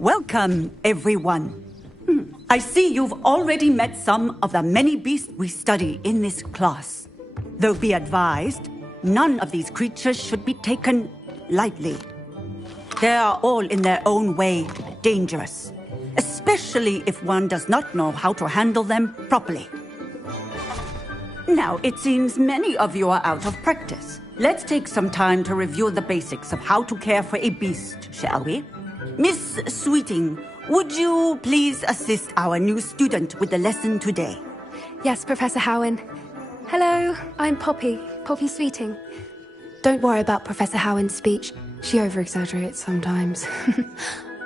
Welcome, everyone. I see you've already met some of the many beasts we study in this class. Though be advised, none of these creatures should be taken lightly. They are all in their own way dangerous, especially if one does not know how to handle them properly. Now, it seems many of you are out of practice. Let's take some time to review the basics of how to care for a beast, shall we? Miss Sweeting, would you please assist our new student with the lesson today? Yes, Professor Howen. Hello, I'm Poppy Sweeting. Don't worry about Professor Howen's speech. She over-exaggerates sometimes.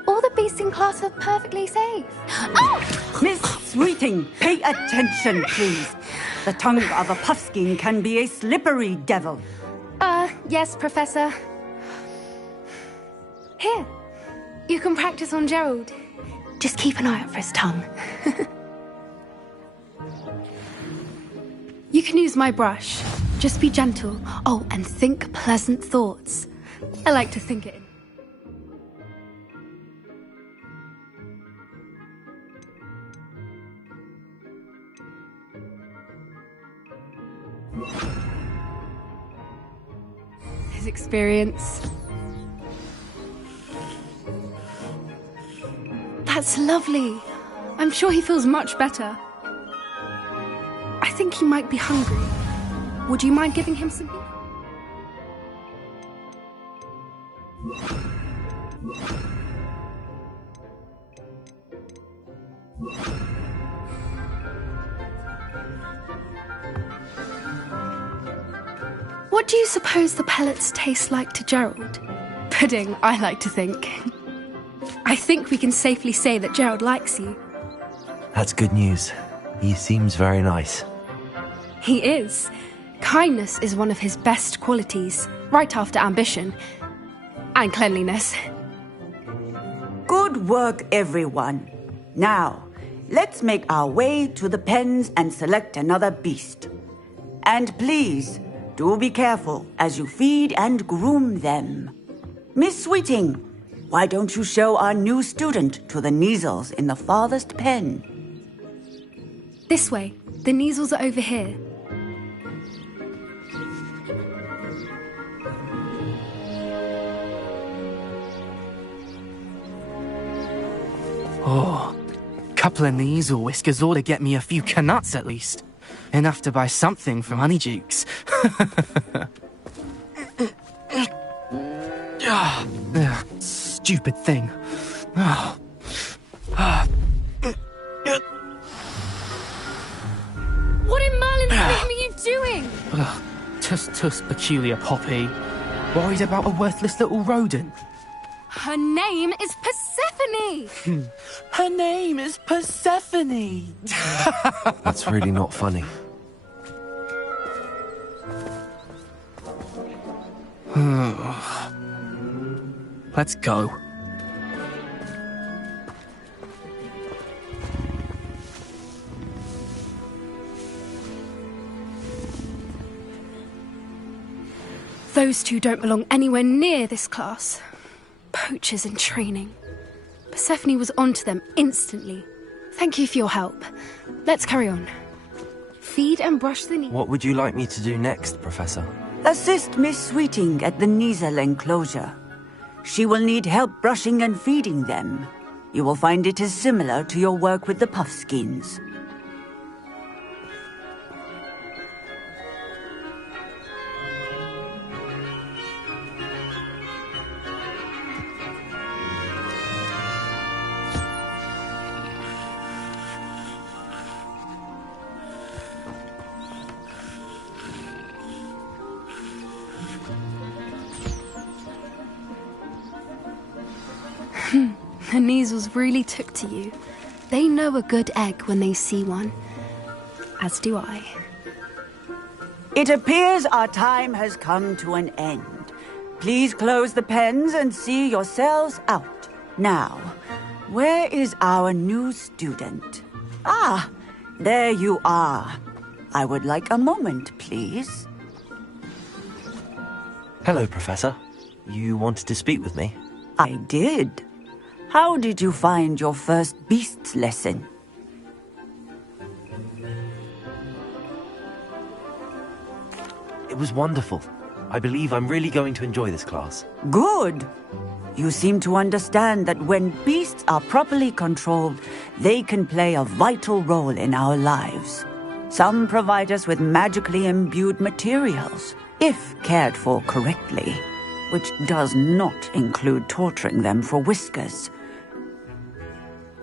All the beasts in class are perfectly safe. Oh! Miss Sweeting, pay attention, please. The tongue of a puffskein can be a slippery devil. Yes, Professor. Here, you can practice on Gerald. Just keep an eye out for his tongue. You can use my brush. Just be gentle. Oh, and think pleasant thoughts. I like to think it in. His experience. That's lovely. I'm sure he feels much better. I think he might be hungry. Would you mind giving him some beef? What do you suppose the pellets taste like to Gerald? Pudding, I like to think. I think we can safely say that Gerald likes you. That's good news. He seems very nice. He is. Kindness is one of his best qualities, right after ambition. And cleanliness. Good work, everyone. Now, let's make our way to the pens and select another beast. And please, do be careful as you feed and groom them. Miss Sweeting, why don't you show our new student to the Kneazles in the farthest pen? This way. The Kneazles are over here. Oh, couple of Kneazle whiskers ought to get me a few canuts at least. Enough to buy something from Honeydukes. Stupid thing. What in Merlin's name are you doing? Tuss, peculiar Poppy. Worried about a worthless little rodent. Her name is Persephone! Her name is Persephone! That's really not funny. Let's go. Those two don't belong anywhere near this class. Poachers in training. Persephone was onto them instantly. Thank you for your help. Let's carry on. Feed and brush the knee. What would you like me to do next, Professor? Assist Miss Sweeting at the Kneazle enclosure. She will need help brushing and feeding them. You will find it is similar to your work with the puffskeins. The Kneazles really took to you. They know a good egg when they see one. As do I. It appears our time has come to an end. Please close the pens and see yourselves out. Now, where is our new student? Ah, there you are. I would like a moment, please. Hello, Professor. You wanted to speak with me? I did. How did you find your first beasts lesson? It was wonderful. I believe I'm really going to enjoy this class. Good. You seem to understand that when beasts are properly controlled, they can play a vital role in our lives. Some provide us with magically imbued materials, if cared for correctly, which does not include torturing them for whiskers.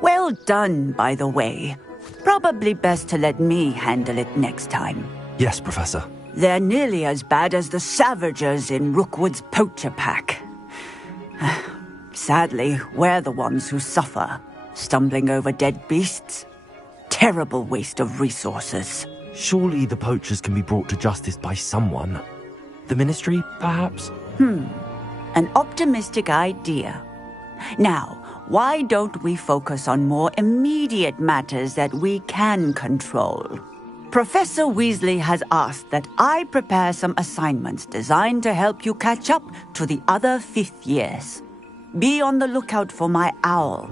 Well done, by the way. Probably best to let me handle it next time. Yes, Professor. They're nearly as bad as the Savagers in Rookwood's poacher pack. Sadly, we're the ones who suffer, stumbling over dead beasts. Terrible waste of resources. Surely the poachers can be brought to justice by someone. The Ministry, perhaps? An optimistic idea. Now, why don't we focus on more immediate matters that we can control? Professor Weasley has asked that I prepare some assignments designed to help you catch up to the other fifth years. Be on the lookout for my owl.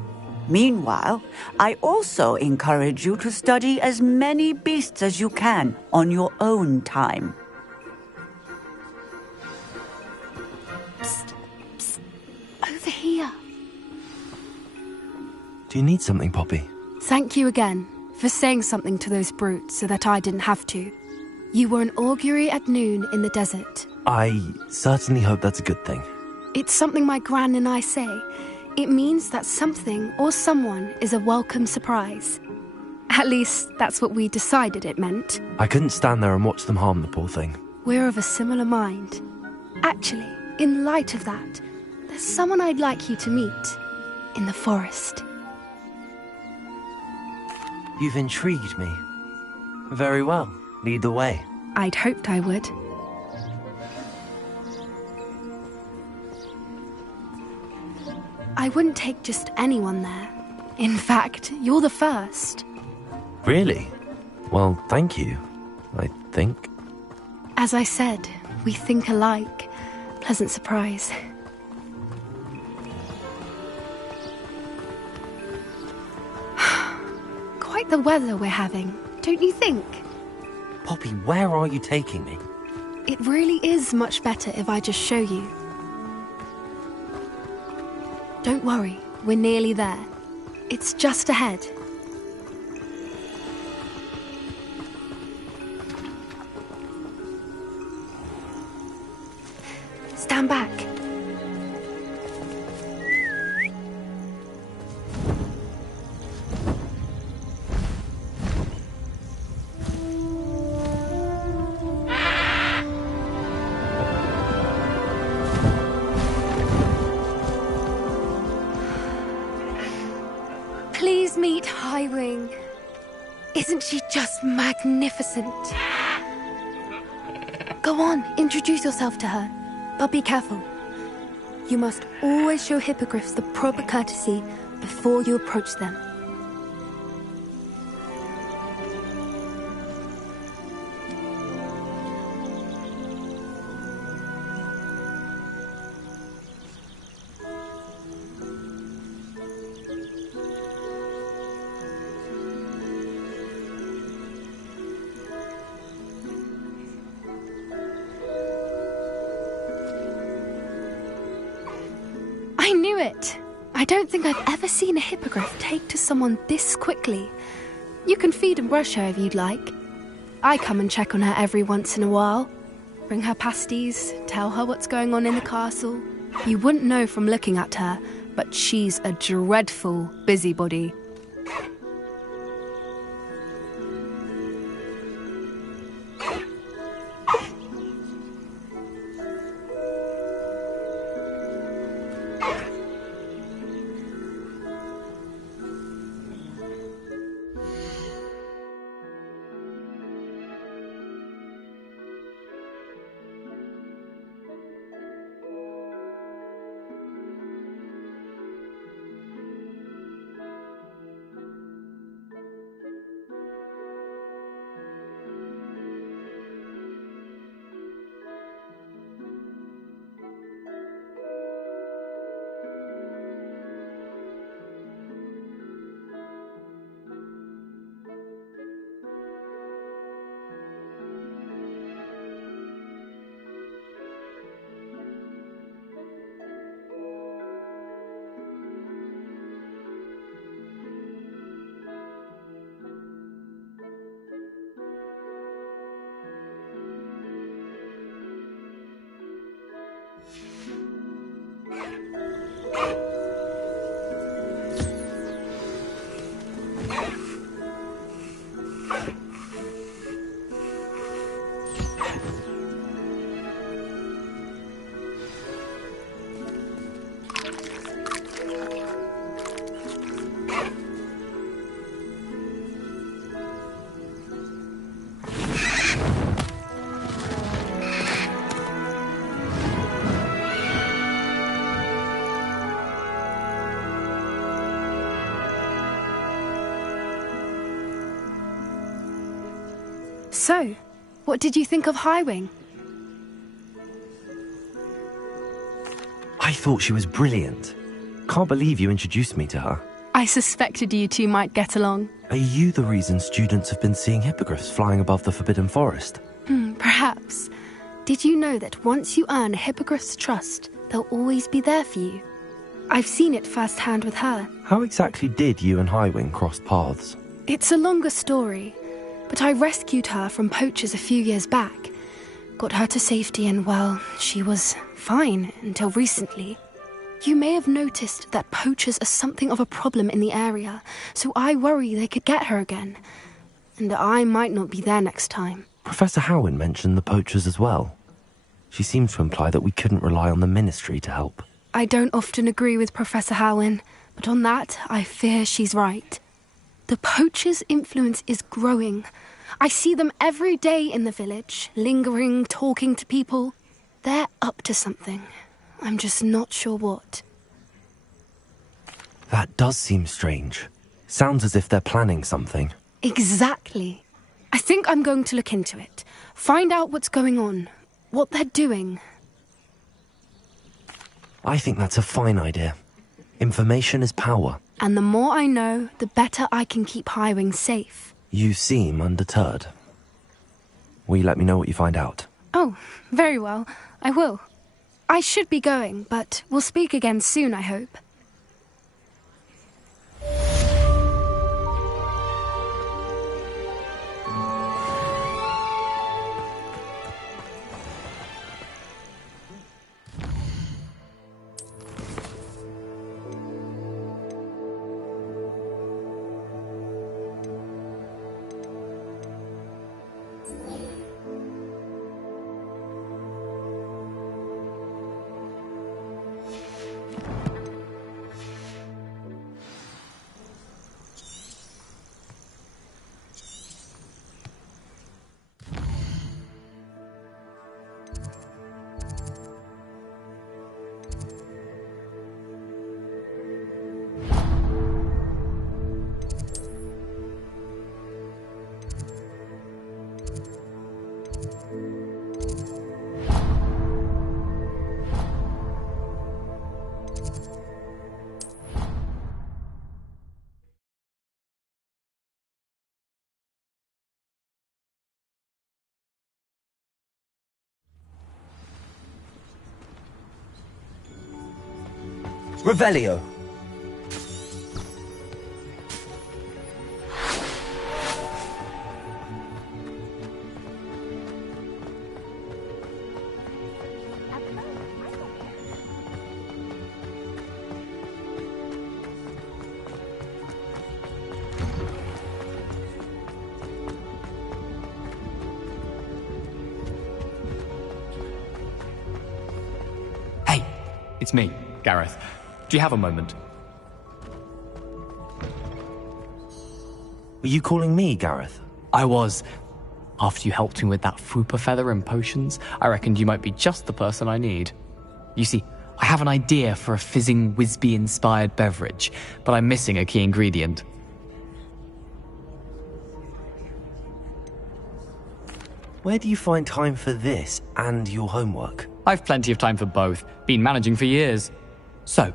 Meanwhile, I also encourage you to study as many beasts as you can on your own time. Psst, psst. Over here. Do you need something, Poppy? Thank you again for saying something to those brutes so that I didn't have to. You were an augury at noon in the desert. I certainly hope that's a good thing. It's something my gran and I say. It means that something or someone is a welcome surprise. At least, that's what we decided it meant. I couldn't stand there and watch them harm the poor thing. We're of a similar mind. Actually, in light of that, there's someone I'd like you to meet. In the forest. You've intrigued me. Very well. Lead the way. I'd hoped I would. I wouldn't take just anyone there. In fact, you're the first. Really? Well, thank you, I think. As I said, we think alike. Pleasant surprise. Quite the weather we're having, don't you think? Poppy, where are you taking me? It really is much better if I just show you. Don't worry, we're nearly there. It's just ahead. Stand back. Please meet Highwing. Isn't she just magnificent? Go on, introduce yourself to her. But be careful. You must always show hippogriffs the proper courtesy before you approach them. I knew it! I don't think I've ever seen a hippogriff take to someone this quickly. You can feed and brush her if you'd like. I come and check on her every once in a while. Bring her pasties, tell her what's going on in the castle. You wouldn't know from looking at her, but she's a dreadful busybody. So, what did you think of Highwing? I thought she was brilliant. Can't believe you introduced me to her. I suspected you two might get along. Are you the reason students have been seeing hippogriffs flying above the Forbidden Forest? Perhaps. Did you know that once you earn a hippogriff's trust, they'll always be there for you? I've seen it firsthand with her. How exactly did you and Highwing cross paths? It's a longer story, but I rescued her from poachers a few years back. Got her to safety and, well, she was fine until recently. You may have noticed that poachers are something of a problem in the area, so I worry they could get her again. And I might not be there next time. Professor Howin mentioned the poachers as well. She seemed to imply that we couldn't rely on the Ministry to help. I don't often agree with Professor Howin, but on that, I fear she's right. The poachers' influence is growing. I see them every day in the village, lingering, talking to people. They're up to something. I'm just not sure what. That does seem strange. Sounds as if they're planning something. Exactly. I think I'm going to look into it. Find out what's going on. What they're doing. I think that's a fine idea. Information is power. And the more I know, the better I can keep Highwing safe. You seem undeterred. Will you let me know what you find out? Oh, very well. I will. I should be going, but we'll speak again soon, I hope. Revelio! Hey, it's me, Gareth. Do you have a moment? Were you calling me, Gareth? I was. After you helped me with that Fupa feather and potions, I reckoned you might be just the person I need. You see, I have an idea for a fizzing Wisby-inspired beverage, but I'm missing a key ingredient. Where do you find time for this and your homework? I've plenty of time for both. Been managing for years. So,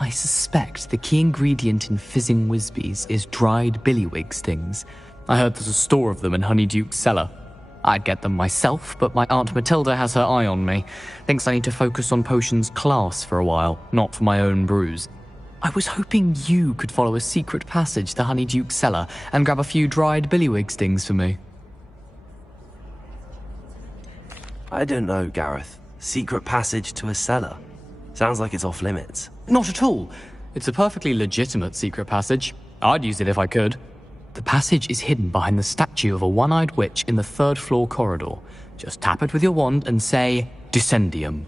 I suspect the key ingredient in fizzing Wisbies is dried billywig stings. I heard there's a store of them in Honeyduke's cellar. I'd get them myself, but my Aunt Matilda has her eye on me. Thinks I need to focus on potions class for a while, not for my own brews. I was hoping you could follow a secret passage to Honeyduke's cellar and grab a few dried billywig stings for me. I don't know, Gareth. Secret passage to a cellar. Sounds like it's off limits. Not at all. It's a perfectly legitimate secret passage. I'd use it if I could. The passage is hidden behind the statue of a one-eyed witch in the third-floor corridor. Just tap it with your wand and say, Descendium.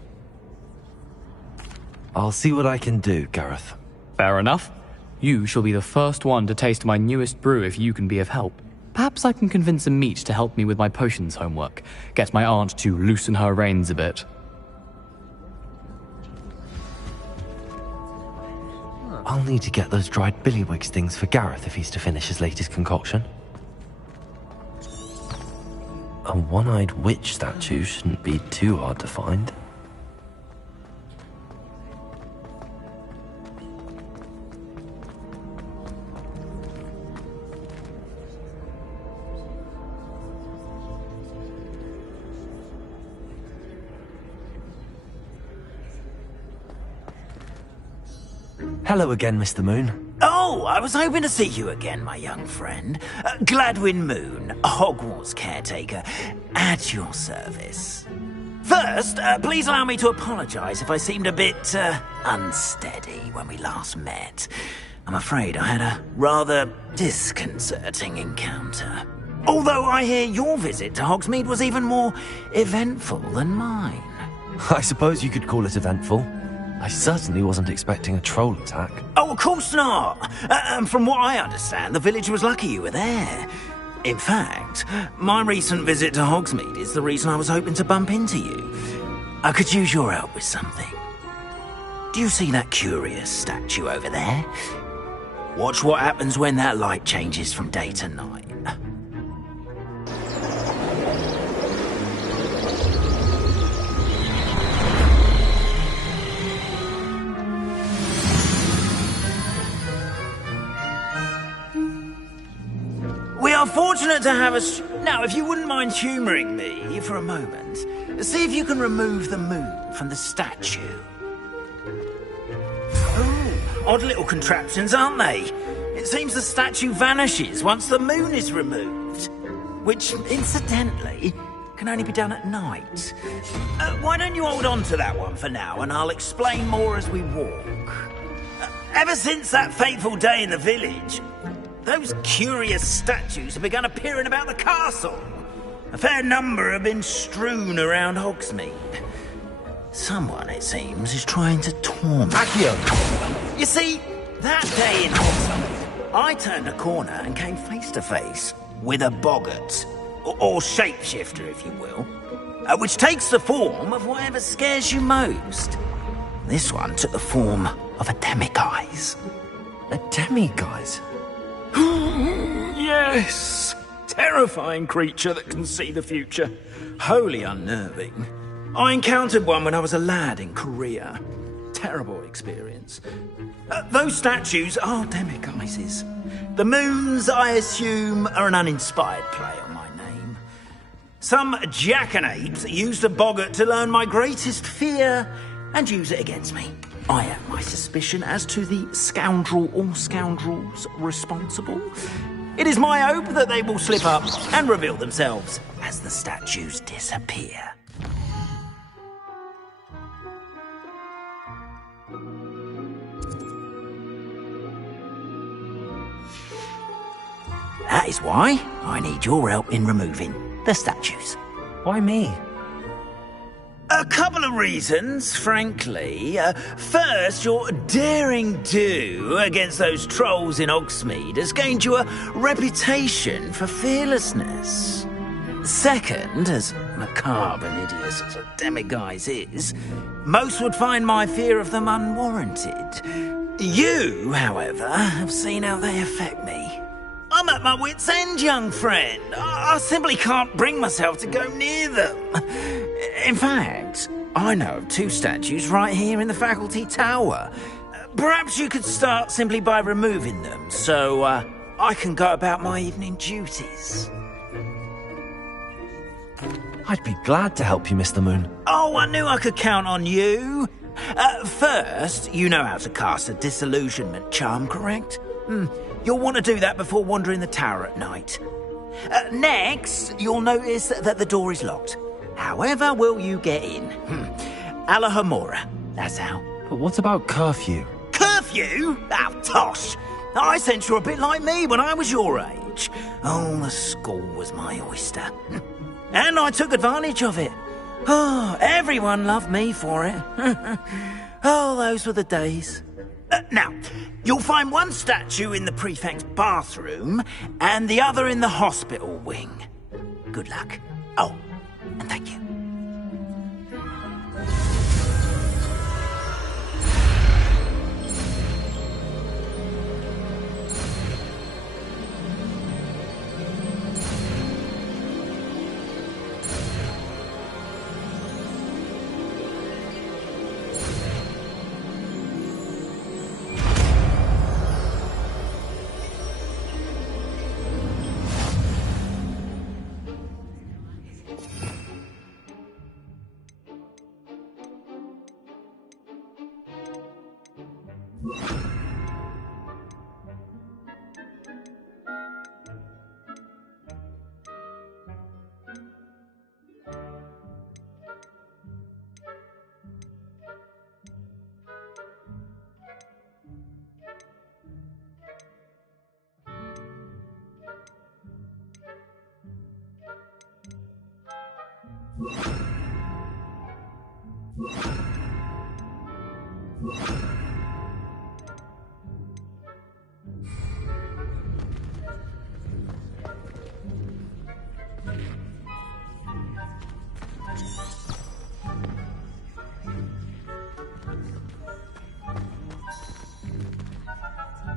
I'll see what I can do, Gareth. Fair enough. You shall be the first one to taste my newest brew if you can be of help. Perhaps I can convince a meat to help me with my potions homework. Get my aunt to loosen her reins a bit. I'll need to get those dried billywig stings for Gareth if he's to finish his latest concoction. A one-eyed witch statue shouldn't be too hard to find. Hello again, Mr. Moon. Oh, I was hoping to see you again, my young friend. Gladwin Moon, Hogwarts caretaker, at your service. First, please allow me to apologise if I seemed a bit, unsteady when we last met. I'm afraid I had a rather disconcerting encounter. Although I hear your visit to Hogsmeade was even more eventful than mine. I suppose you could call it eventful. I certainly wasn't expecting a troll attack. Oh, of course not. And from what I understand, the village was lucky you were there. In fact, my recent visit to Hogsmeade is the reason I was hoping to bump into you. I could use your help with something. Do you see that curious statue over there? Watch what happens when that light changes from day to night. We are fortunate to have us. Now, if you wouldn't mind humouring me for a moment, see if you can remove the moon from the statue. Oh, odd little contraptions, aren't they? It seems the statue vanishes once the moon is removed, which, incidentally, can only be done at night. Why don't you hold on to that one for now, and I'll explain more as we walk. Ever since that fateful day in the village, those curious statues have begun appearing about the castle. A fair number have been strewn around Hogsmeade. Someone, it seems, is trying to torment Accio! You see, that day in Hogsmeade, I turned a corner and came face to face with a boggart, or shapeshifter, if you will, which takes the form of whatever scares you most. This one took the form of a demiguise. A demiguise? Yes! Terrifying creature that can see the future. Wholly unnerving. I encountered one when I was a lad in Korea. Terrible experience. Those statues are demiguises. The moons, I assume, are an uninspired play on my name. Some jackanapes used a boggart to learn my greatest fear and use it against me. I have my suspicion as to the scoundrel or scoundrels responsible. It is my hope that they will slip up and reveal themselves as the statues disappear. That is why I need your help in removing the statues. Why me? A couple of reasons, frankly. First, your daring do against those trolls in Hogsmeade has gained you a reputation for fearlessness. Second, as macabre and hideous as a demiguise is, most would find my fear of them unwarranted. You, however, have seen how they affect me. I'm at my wit's end, young friend. I simply can't bring myself to go near them. In fact, I know of two statues right here in the faculty tower. Perhaps you could start simply by removing them, so I can go about my evening duties. I'd be glad to help you, Mr. Moon. Oh, I knew I could count on you. First, you know how to cast a disillusionment charm, correct? You'll want to do that before wandering the tower at night. Next, you'll notice that the door is locked. However will you get in? Alahomora, that's how. But what about curfew? Curfew? Oh, tosh. I sense you're a bit like me when I was your age. Oh, the school was my oyster. And I took advantage of it. Oh, everyone loved me for it. Oh, those were the days. Now, you'll find one statue in the prefect's bathroom and the other in the hospital wing. Good luck. Oh, and thank you.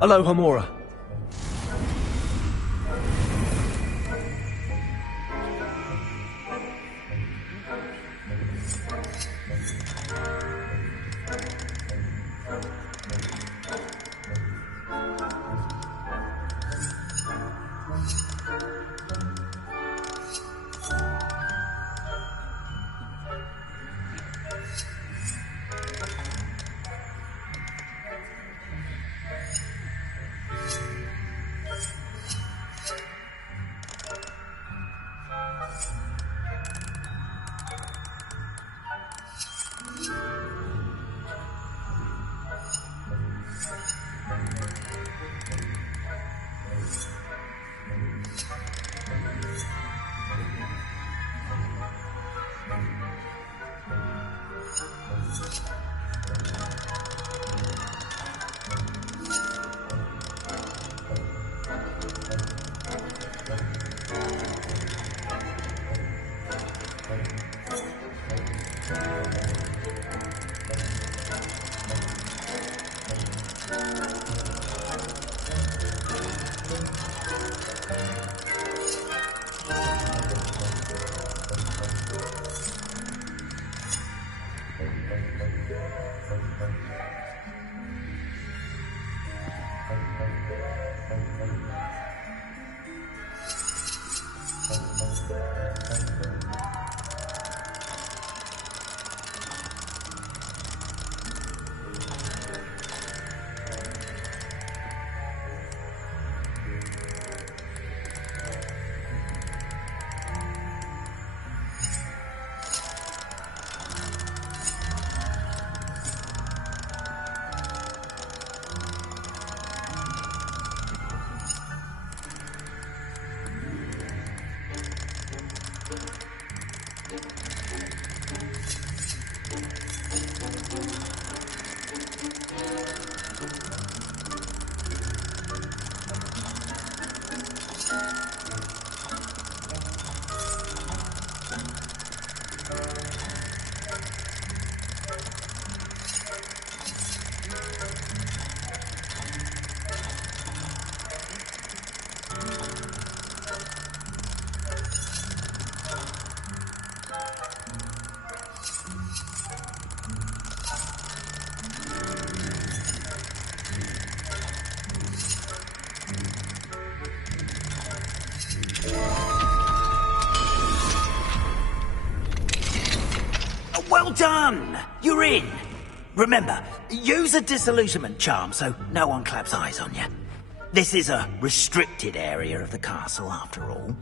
Hello, Homora. Well done! You're in! Remember, use a disillusionment charm so no one claps eyes on you. This is a restricted area of the castle, after all.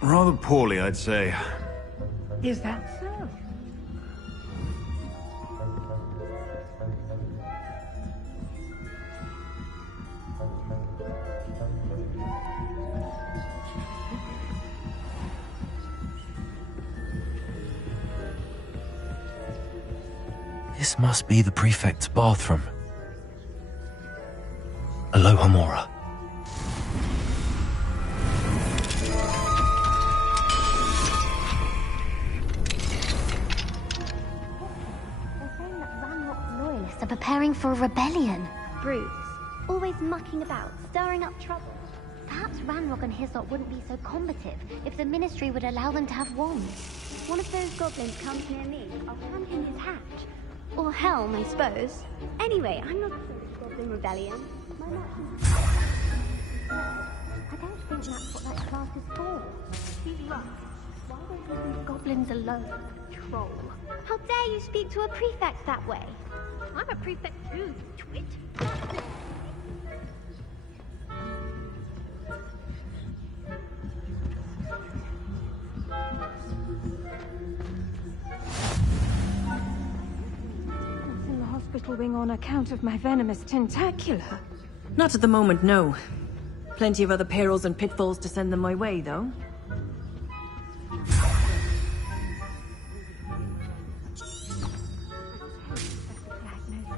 Rather poorly, I'd say. Is that so? This must be the prefect's bathroom. Alohomora. They're saying that Ranrock's loyalists are preparing for a rebellion. Brutes, always mucking about, stirring up trouble. Perhaps Ranrock and his lot wouldn't be so combative if the Ministry would allow them to have wands. One of those goblins comes near me, I'll hand him his hatch. Or helm, I suppose. Anyway, I'm not for this goblin rebellion. My merchant... I don't think that's what that class is for. He's right. Why won't you leave goblins alone? Troll. How dare you speak to a prefect that way? I'm a prefect too, you twit. In the hospital wing on account of my venomous tentacular. Not at the moment, no. Plenty of other perils and pitfalls to send them my way, though.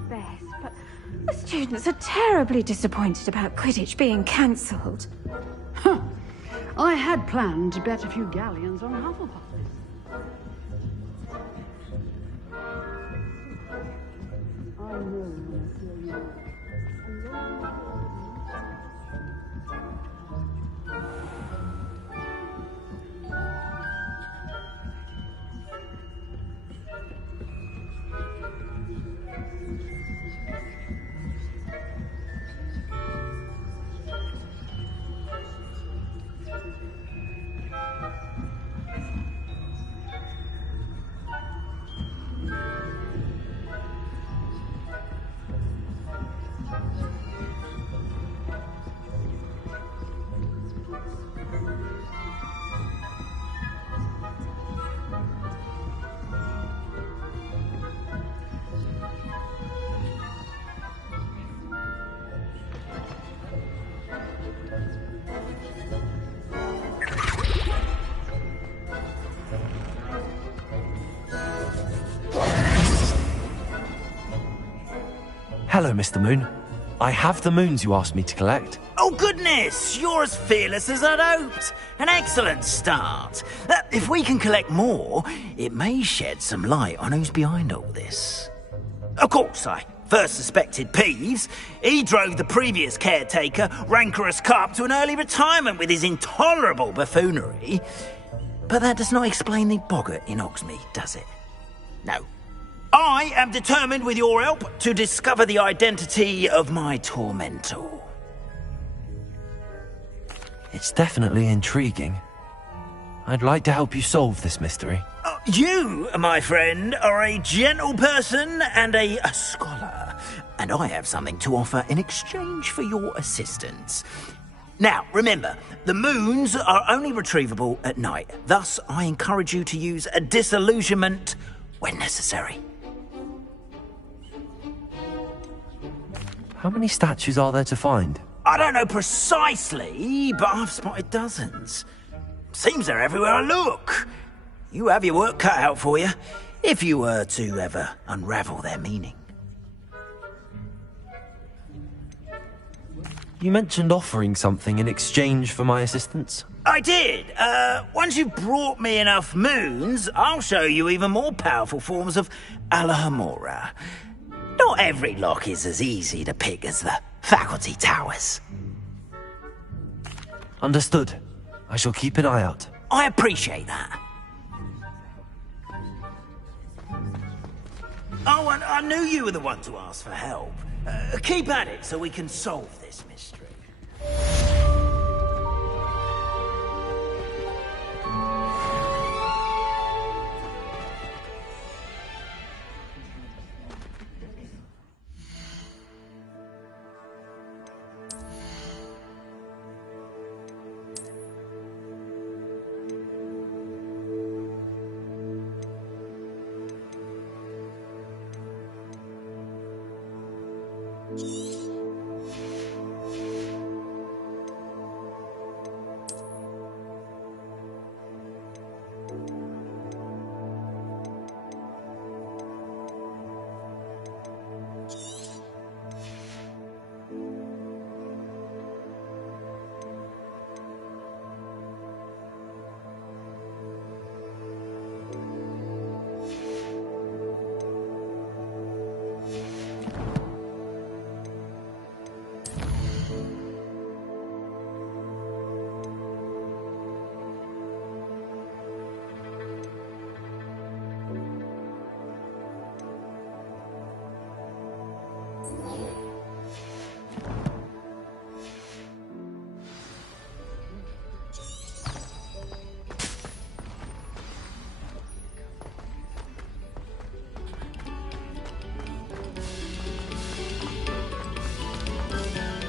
Best, but the students are terribly disappointed about Quidditch being cancelled. Huh. I had planned to bet a few galleons on Hufflepuff. I know, Monsieur. Hello, Mr. Moon. I have the moons you asked me to collect. Oh, goodness! You're as fearless as I'd hoped. An excellent start. If we can collect more, it may shed some light on who's behind all this. Of course, I first suspected Peeves. He drove the previous caretaker, Rancorous Carp, to an early retirement with his intolerable buffoonery. But that does not explain the boggart in Hogsmeade, does it? No. I am determined, with your help, to discover the identity of my tormentor. It's definitely intriguing. I'd like to help you solve this mystery. You, my friend, are a gentle person and a scholar, and I have something to offer in exchange for your assistance. Now, remember, the moons are only retrievable at night. Thus, I encourage you to use a disillusionment when necessary. How many statues are there to find? I don't know precisely, but I've spotted dozens. Seems they're everywhere I look. You have your work cut out for you, if you were to ever unravel their meaning. You mentioned offering something in exchange for my assistance? I did. Once you've brought me enough moons, I'll show you even more powerful forms of Alohomora. Not every lock is as easy to pick as the faculty towers. Understood. I shall keep an eye out. I appreciate that. Oh, and I knew you were the one to ask for help. Keep at it so we can solve this mystery.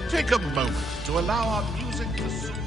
Take a moment to allow our music to soothe.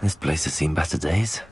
This place has seen better days.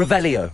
Revelio.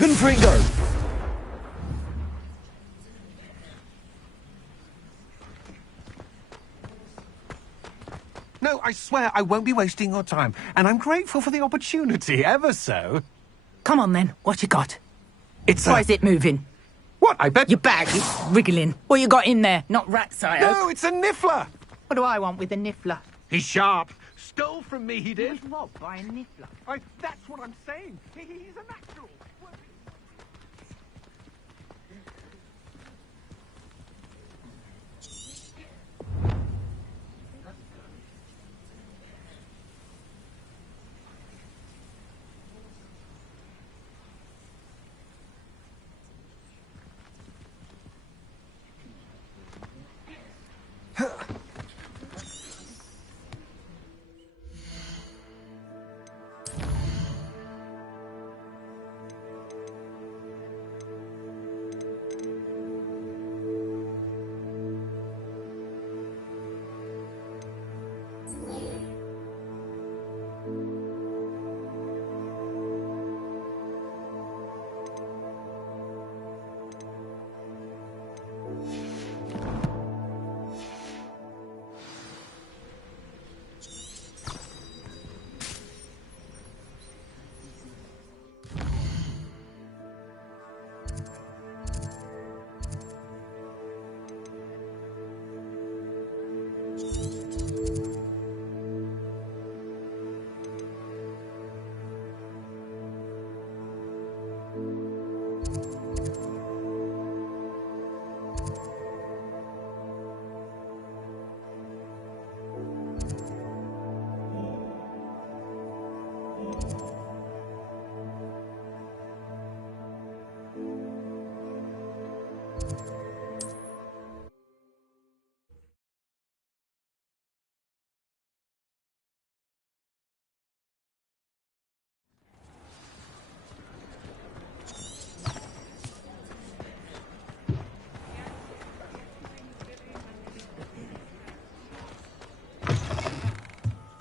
Confringo! No, I swear I won't be wasting your time, and I'm grateful for the opportunity, ever so. Come on then, what you got? It's Why is it moving? What, I bet... Your bag is wriggling. What you got in there? Not rats, I hope. No, it's a niffler! What do I want with a niffler? He's sharp. Stole from me, he did. Was robbed by a niffler. That's what I'm saying. He's a natural.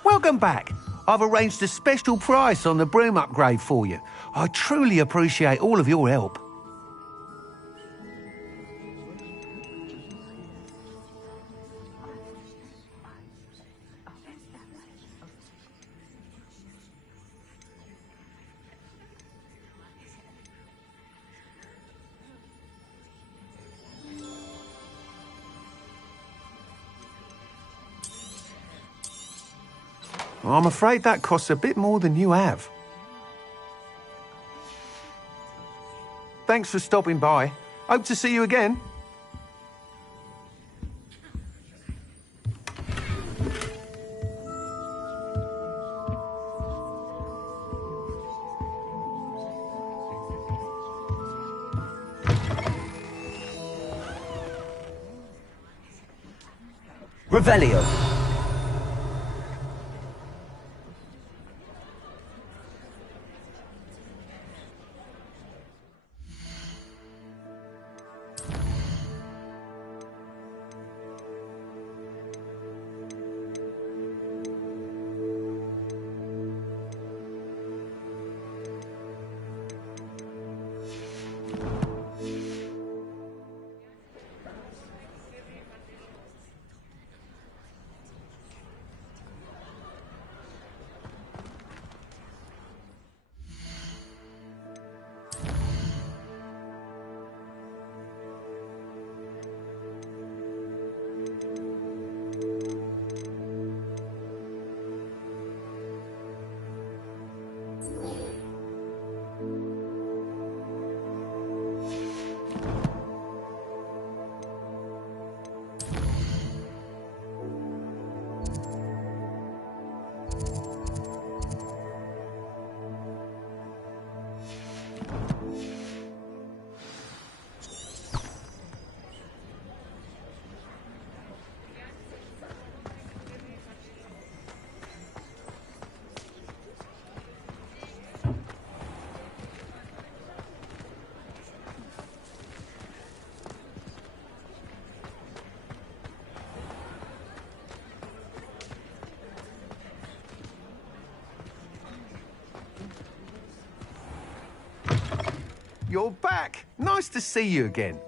Welcome back. I've arranged a special price on the broom upgrade for you. I truly appreciate all of your help. I'm afraid that costs a bit more than you have. Thanks for stopping by. Hope to see you again. Revelio. you're back. Nice to see you again.